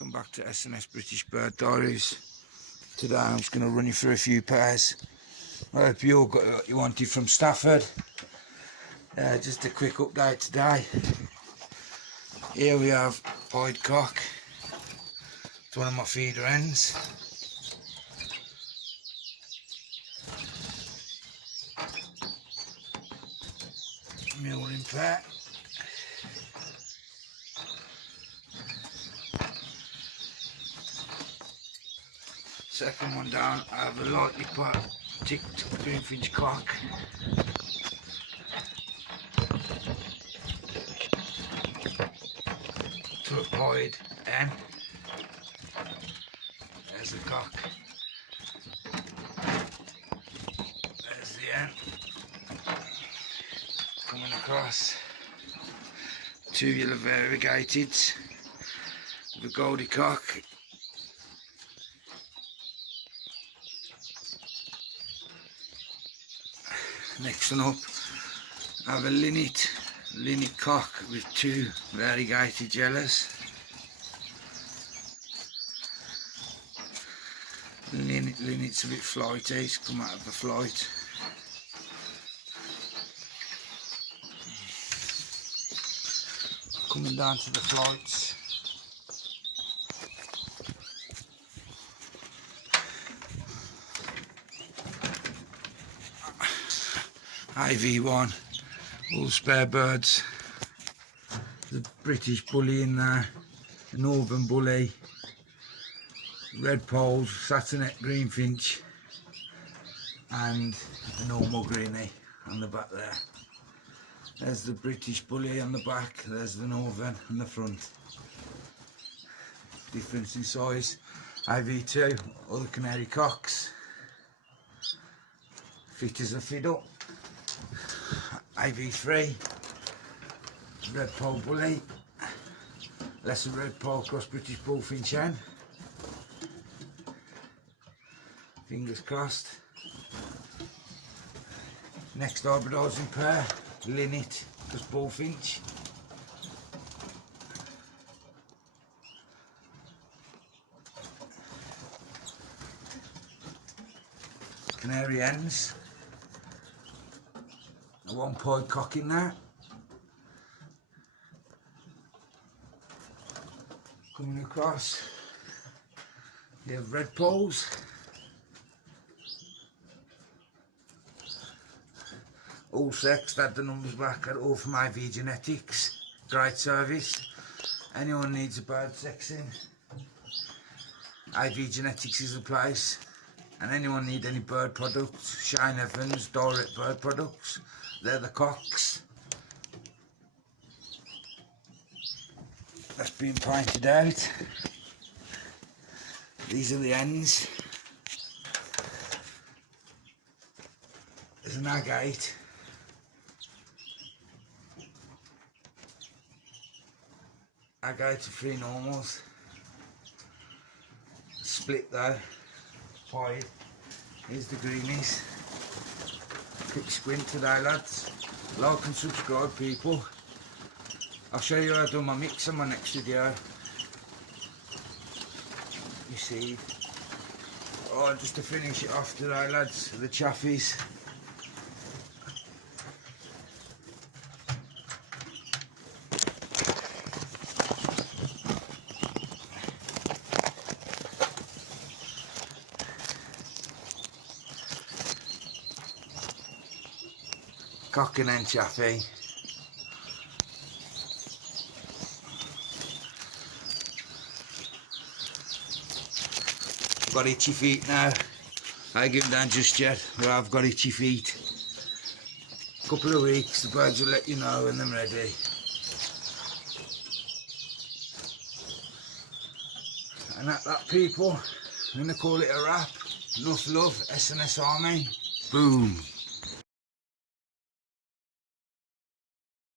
Welcome back to S&S British Bird Diaries. Today I'm just going to run you through a few pairs. I hope you all got what you wanted from Stafford. Just a quick update today. Here we have pied cock. It's one of my feeder hens. Mewling pair. Second one down, I have a lightly ticked green finch cock. To a pied hen. There's the cock. There's the hen. Coming across. Two yellow variegated with a goldie cock. Next one up, I have a linnet cock with two variegated yellows. Linnet's a bit flighty, it's come out of the flight. Coming down to the flights. IV1, all spare birds. The British bully in there, the Northern bully, red poles, Saturnet greenfinch, and the normal greenie on the back there. There's the British bully on the back, there's the Northern on the front. Difference in size. IV2, all the canary cocks, fit as a fiddle. IV3, red pole bully, lesser red pole cross British bullfinch hen. Fingers crossed. Next hybridising pair, linnet cross bullfinch. Canary hens. One pied cock in there. Coming across, you have red poles. All sexed, had the numbers back, at all from IV Genetics. Great service. Anyone needs a bird sexing, IV Genetics is the place. And anyone need any bird products, Shane Evans, direct bird products. They're the cocks. That's been pointed out. These are the hens. There's an agate. Agate to three normals. Split though. Pied. Here's the greenies. Quick squint today, lads. Like and subscribe, people. I'll show you how I do my mix on my next video. You see. Oh, just to finish it off today, lads, the chaffies. Cock and hen chaffy. I've got itchy feet now. I give them down just yet, but I've got itchy feet. Couple of weeks, the birds will let you know when they're ready. And at that, people, I'm going to call it a wrap. Enough love, S&S Army. Boom.